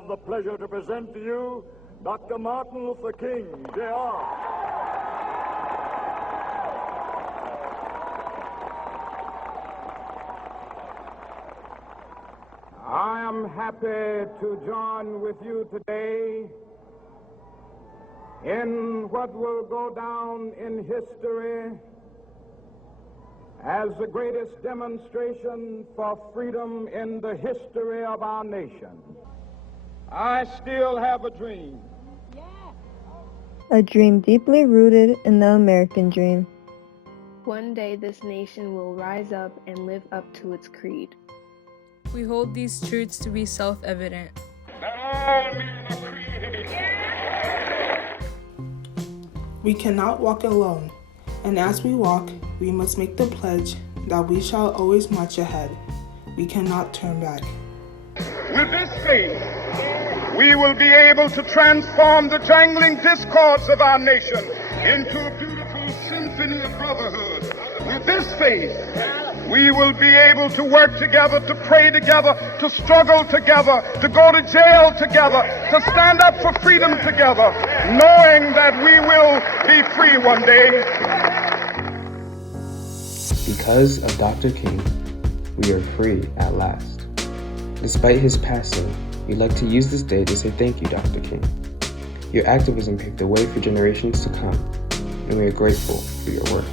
have the pleasure to present to you Dr. Martin Luther King, Jr. I am happy to join with you today in what will go down in history as the greatest demonstration for freedom in the history of our nation. I still have a dream. A dream deeply rooted in the American dream. One day this nation will rise up and live up to its creed. We hold these truths to be self-evident. That all men are created equal. We cannot walk alone, and as we walk, we must make the pledge that we shall always march ahead. We cannot turn back. With this faith, we will be able to transform the jangling discords of our nation into a beautiful symphony of brotherhood. With this faith, we will be able to work together, to pray together, to struggle together, to go to jail together, to stand up for freedom together, knowing that we will be free one day. Because of Dr. King, we are free at last. Despite his passing, we'd like to use this day to say thank you, Dr. King. Your activism paved the way for generations to come, and we are grateful for your work.